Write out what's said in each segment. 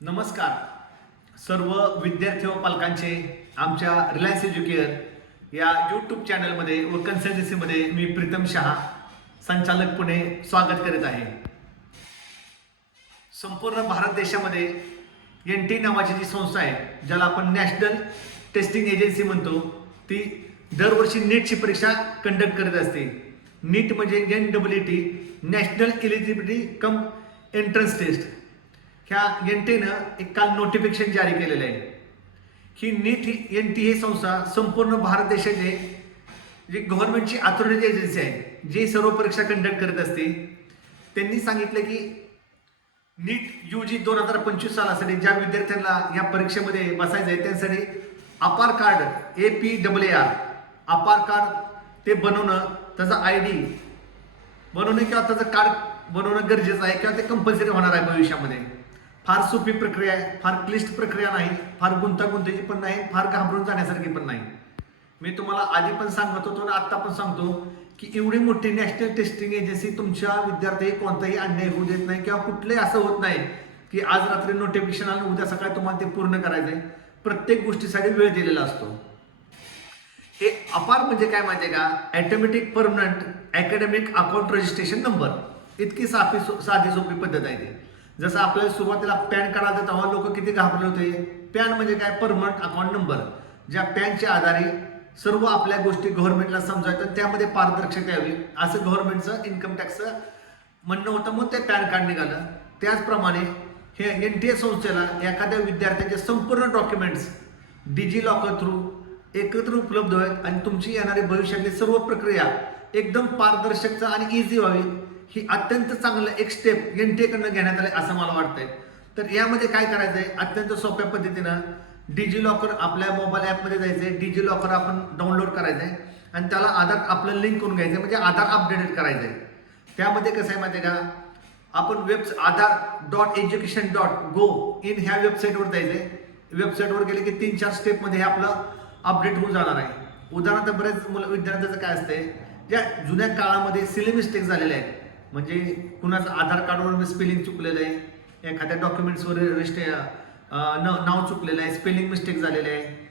नमस्कार. सर्व विद्यार्थी व पालकांचे आमच्या रिलायन्स एज्युकेअर या यूट्यूब चॅनलमध्ये व कन्सल्टन्सीमध्ये मी प्रीतम शहा संचालक पुणे स्वागत करीत आहे. संपूर्ण भारत देशामध्ये एन टी नावाची जी संस्था आहे ज्याला आपण नॅशनल टेस्टिंग एजन्सी म्हणतो ती दरवर्षी नीटची परीक्षा कंडक्ट करत असते. नीट म्हणजे N W T national eligibility cum entrance test ह्या एन टीनं एक काल नोटिफिकेशन जारी केलेलं आहे. ही नीट एन टी ही संस्था संपूर्ण भारत देशाचे जी गव्हर्नमेंटची अथॉरिटी एजन्सी आहे जी सर्व परीक्षा कंडक्ट करत असते त्यांनी सांगितलं की नीट यू जी दोन हजार पंचवीस सालासाठी ज्या विद्यार्थ्यांना या परीक्षेमध्ये बसायचं आहे त्यांसाठी APAAR card A P W R APAAR card ते बनवणं त्याचा आय डी बनवणं किंवा त्याचं कार्ड बनवणं गरजेचं आहे किंवा ते कंपल्सरी होणार आहे भविष्यामध्ये. फार सोपी प्रक्रिया आहे फार क्लिष्ट प्रक्रिया नाही फार गुंतागुंतीची पण नाही फार घाबरून जाण्यासारखी पण नाही. मी तुम्हाला आधी पण सांगत होतो आणि आत्ता पण सांगतो की एवढी मोठी नॅशनल टेस्टिंग एजन्सी तुमच्या विद्यार्थी कोणताही अन्याय होऊ देत नाही किंवा कुठलंही असं होत नाही की आज रात्री नोटिफिकेशन आलं उद्या सकाळी तुम्हाला ते पूर्ण करायचंय. प्रत्येक गोष्टीसाठी वेळ दिलेला असतो. हे अपार म्हणजे काय माहितीये का? Automatic permanent academic account registration number इतकी साफी सो- साधी सोपी पद्धत आहे ती. जसं आपल्याला सुरुवातीला पॅन कार्ड तेव्हा लोक किती घाबरले होते? पॅन म्हणजे काय? Permanent account number. ज्या पॅनच्या आधारे सर्व आपल्या गोष्टी गव्हर्नमेंटला समजायचं त्यामध्ये पारदर्शकता यावी. असं गव्हर्नमेंटचं इन्कम टॅक्सचं म्हणणं होतं. मग ते पॅन कार्ड निघालं. त्याचप्रमाणे हे एन टी ए संस्थेला एखाद्या विद्यार्थ्याचे संपूर्ण डॉक्युमेंट्स डिजी लॉकर थ्रू एकत्र उपलब्ध आहेत आणि तुमची येणारी भविष्यातली सर्व प्रक्रिया एकदम पारदर्शकता आणि इझी व्हावी. ही अत्यंत चांगलं एक स्टेप एन टी एकडनं घेण्यात आले असं मला वाटतंय. तर यामध्ये काय करायचं आहे अत्यंत सोप्या पद्धतीनं डिजी लॉकर आपल्या मोबाईल ॲपमध्ये जायचं आहे डिजी लॉकर आपण डाउनलोड करायचं आहे आणि त्याला आधार आपलं लिंक करून घ्यायचं आहे म्हणजे आधार अपडेटेड करायचं आहे त्यामध्ये कसं आहे माहिती आहे का? आपण web Aadhaar dot education dot go in ह्या वेबसाईटवर जायचं आहे वेबसाईटवर गेले की तीन चार स्टेपमध्ये हे आपलं अपडेट होऊन जाणार आहे. उदाहरणार्थ बरेच मुलं विद्यार्थ्यांचं काय असतंय? ज्या जुन्या काळामध्ये सिली मिस्टेक झालेल्या आहेत. म्हणजे कुणाचं आधार कार्डवर स्पेलिंग चुकलेलं आहे. एखाद्या डॉक्युमेंट्सवर रजिस्ट्रे नाव चुकलेलं आहे. स्पेलिंग मिस्टेक झालेलं आहे.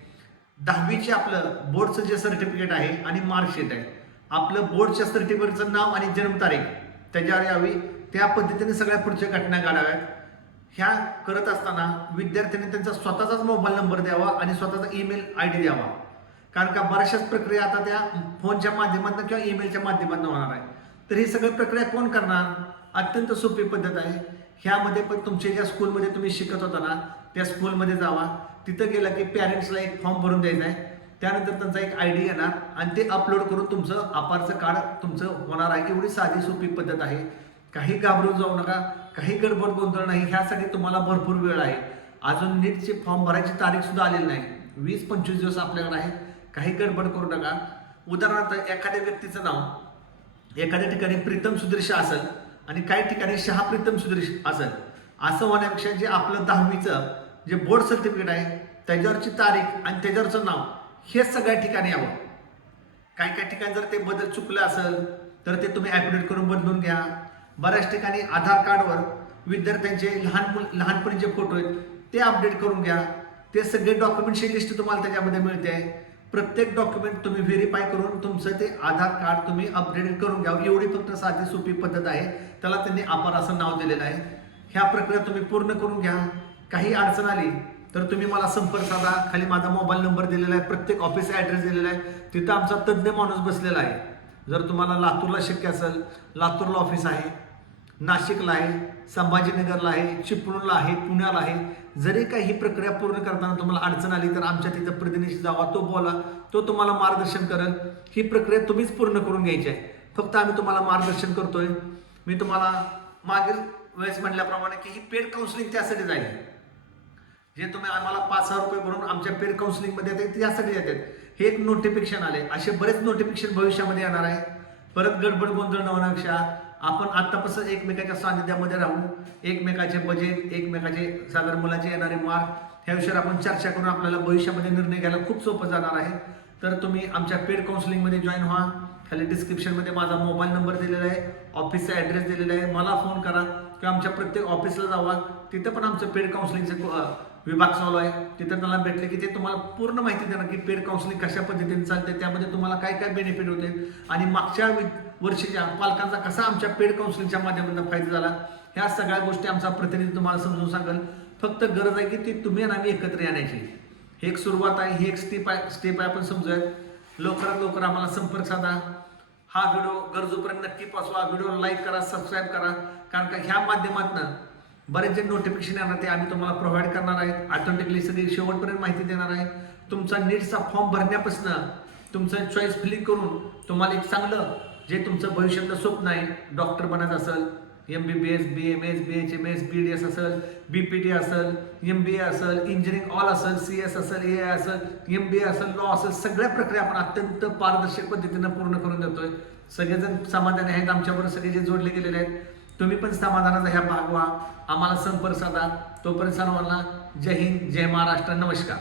दहावीचे आपलं बोर्डचं जे सर्टिफिकेट आहे आणि मार्कशीट आहे. आपलं बोर्डच्या सर्टिफिकेटचं नाव आणि जन्मतारीख त्याच्यावर यावी. त्या पद्धतीने सगळ्या पुढच्या घटना काढाव्यात. ह्या करत असताना विद्यार्थ्यांनी त्यांचा स्वतःचाच मोबाईल नंबर द्यावा आणि स्वतःचा ईमेल आय डी द्यावा. कारण का बऱ्याचशाच प्रक्रिया आता त्या फोनच्या माध्यमातून किंवा ईमेलच्या माध्यमातून होणार आहे. तर ही सगळी प्रक्रिया कोण करणार? अत्यंत सोपी पद्धत आहे. ह्यामध्ये पण तुमच्या ज्या स्कूलमध्ये तुम्ही शिकत होता ना त्या स्कूलमध्ये जावा. तिथं गेलं की पॅरेंट्सला एक फॉर्म भरून द्यायचा आहे. त्यानंतर त्यांचा एक आय डी येणार आणि ते अपलोड करून तुमचं अपारचं कार्ड तुमचं होणार आहे. एवढी साधी सोपी पद्धत आहे. काही घाबरून जाऊ नका. काही गडबड गोंधळ नाही. ह्यासाठी तुम्हाला भरपूर वेळ आहे. अजून नीटचे फॉर्म भरायची तारीख सुद्धा आलेली नाही. वीस पंचवीस दिवस आपल्याकडे आहे. काही गडबड करू नका. उदाहरणार्थ एखाद्या व्यक्तीचं नाव. एखाद्या ठिकाणी प्रीतम सुदृश्य असेल आणि काही ठिकाणी शहा प्रीतम सुदृश्य असेल असं होण्यापेक्षा जे आपलं दहावीचं जे बोर्ड सर्टिफिकेट आहे त्याच्यावरची तारीख आणि त्याच्यावरचं नाव हे सगळ्या ठिकाणी यावं. काही काही ठिकाणी जर ते बदल चुकलं असेल तर ते तुम्ही ॲपडेट करून बदलून घ्या. बऱ्याच ठिकाणी आधार कार्डवर विद्यार्थ्यांचे लहान लहानपणी लहानपणीचे फोटो आहेत ते अपडेट करून घ्या. ते सगळे डॉक्युमेंटची लिस्ट तुम्हाला त्याच्यामध्ये मिळते. आहे प्रत्येक डॉक्युमेंट तुम्ही व्हेरीफाय करून तुमचं ते आधार कार्ड तुम्ही अपडेट करून घ्या. एवढी फक्त साधी सोपी पद्धत आहे. त्याला त्यांनी अपार असं नाव दिलेलं आहे. ह्या प्रक्रिया तुम्ही पूर्ण करून घ्या. काही अडचण आली तर तुम्ही मला संपर्क साधा. खाली माझा मोबाईल नंबर दिलेला आहे. प्रत्येक ऑफिस ॲड्रेस दिलेला आहे. तिथं आमचा तज्ज्ञ माणूस बसलेला आहे. जर तुम्हाला लातूरला शक्य असेल लातूरला ऑफिस आहे. नाशिकला आहे संभाजीनगरला आहे चिपळूणला आहे पुण्याला आहे. जरी काही ही प्रक्रिया पूर्ण करताना तुम्हाला अडचण आली तर आमच्या तिथं प्रतिनिधी जावा तो बोला तो तुम्हाला मार्गदर्शन करेल. ही प्रक्रिया तुम्हीच पूर्ण करून घ्यायची आहे. फक्त आम्ही तुम्हाला मार्गदर्शन करतोय. मी तुम्हाला मागील वेळेस म्हटल्याप्रमाणे की ही पेड काउन्सिलिंग त्यासाठी जाईल. जे तुम्ही आम्हाला पाच हजार रुपये भरून आमच्या पेड काउन्सिलिंगमध्ये येतात त्यासाठी येतात हे एक नोटिफिकेशन आले. असे बरेच नोटिफिकेशन भविष्यामध्ये येणार आहे. परत गडबड गोंधळ न होण्यापेक्षा आपण आत्तापासून एकमेकाच्या सानिध्यामध्ये राहू. एकमेकाचे बजेट एकमेकाचे साधारण मुलाचे येणारे मार्क ह्या विषयावर आपण चर्चा करून आपल्याला भविष्यामध्ये निर्णय घ्यायला खूप सोपं जाणार आहे. तर तुम्ही आमच्या पेड काउन्सिलिंगमध्ये जॉईन व्हा. खाली डिस्क्रिप्शनमध्ये माझा मोबाईल नंबर दिलेला आहे. ऑफिसचा ॲड्रेस दिलेला आहे. मला फोन करा. किंवा आमच्या प्रत्येक ऑफिसला जावा. तिथं पण आमचं पेड काउन्सिलिंगचं विभाग चालू आहे. तिथं त्यांना भेटले की ते तुम्हाला पूर्ण माहिती देणार की पेड काउन्सिलिंग कशा पद्धतीने चालते त्यामध्ये तुम्हाला काय काय बेनिफिट होते. आणि मागच्या वर्षीच्या पालकांचा कसा आमच्या पेड काउन्सिलिंगच्या माध्यमातून फायदा झाला ह्या सगळ्या गोष्टी आमचा प्रतिनिधी तुम्हाला समजून सांगेल. फक्त गरज आहे की ती तुम्ही आणि आम्ही एकत्र येण्याची. ही एक सुरुवात आहे ही एक स्टेप आहे स्टेप आहे आपण समजूयात. लवकरात लवकर आम्हाला संपर्क साधा. हा व्हिडिओ गरजूपर्यंत नक्की पाचवा व्हिडिओ लाईक करा सबस्क्राईब करा. कारण का ह्या माध्यमातून बरेच जे नोटिफिकेशन येणार ते आम्ही तुम्हाला प्रोव्हाइड करणार आहेत ऑटोमॅटिकली सगळी शेवटपर्यंत माहिती देणार आहे. तुमचा नीटचा फॉर्म भरण्यापासून तुमचं चॉईस फिलिंग करून तुम्हाला एक चांगलं जे तुमचं भविष्यातलं स्वप्न आहे डॉक्टर बनायचं असेल M B B S B M S B H M S B D S असेल बी पी टी असेल एम बी ए असेल इंजिनिअरिंग ऑल असेल सी एस असेल ए असेल एम बी ए असेल लॉ असेल सगळ्या प्रक्रिया आपण अत्यंत पारदर्शक पद्धतीनं पूर्ण करून देतोय. सगळेजण समाधानी आहेत आमच्याबरोबर सगळे जे जोडले गेलेले आहेत. तुम्ही पण समाधानाचा ह्या भाग व्हा. आम्हाला संपर्क साधा तोपर्यंत सर्वांना जय हिंद जय महाराष्ट्र. नमस्कार.